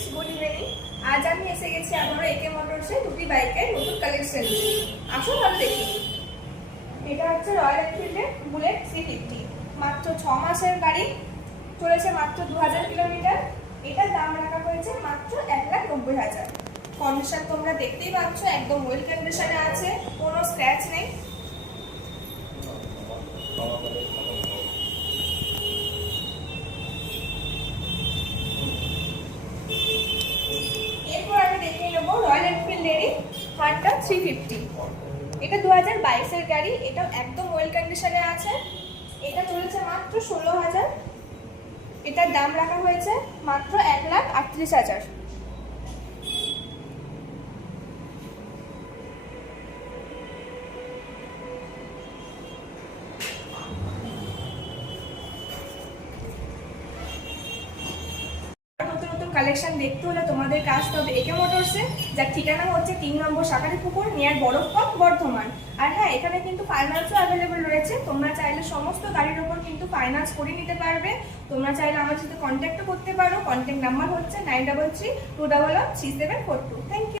Friends, good evening. আজ আমি এসে গেছি আবারও একে মোটরসে দুটি বাইকের নতুন কালেকশন নিয়ে। আসো ভালো দেখি। এটা হচ্ছে রয়্যাল এনফিল্ডের বুলেট 350, মাত্র 6 মাসের গাড়ি, চলেছে মাত্র 2000 কিলোমিটার। এটার দাম রাখা হয়েছে মাত্র 1,90,000। কন্ডিশন তোমরা দেখতেই পাচ্ছ, একদম ওয়েল কন্ডিশনে আছে, কোনো স্ক্র্যাচ নেই। এরপর আমি দেখিয়ে নেবো রয়্যাল এনফিল্ডেরই হান্টার 350। এটা 2022-এর গাড়ি, এটা একদম ওয়েল কন্ডিশনে আছে। এটা চলেছে মাত্র 16,000। এটার দাম রাখা হয়েছে মাত্র 1,38,000। নতুন নতুন কালেকশন দেখতে হলে তোমাদের আসতে হবে একে মোটরসে, যার ঠিকানা হচ্ছে 3 নম্বর শাকারিপুকুর, নিয়ার বরফপথ, বর্ধমান। আর হ্যাঁ, এখানে কিন্তু ফাইন্যান্সও অ্যাভেলেবল রয়েছে। তোমরা চাইলে সমস্ত গাড়ির ওপর কিন্তু ফাইন্যান্স করে নিতে পারবে। তোমরা চাইলে আমার সাথে কন্ট্যাক্টও করতে পারো। কন্ট্যাক্ট নাম্বার হচ্ছে 9332113742। Thank you.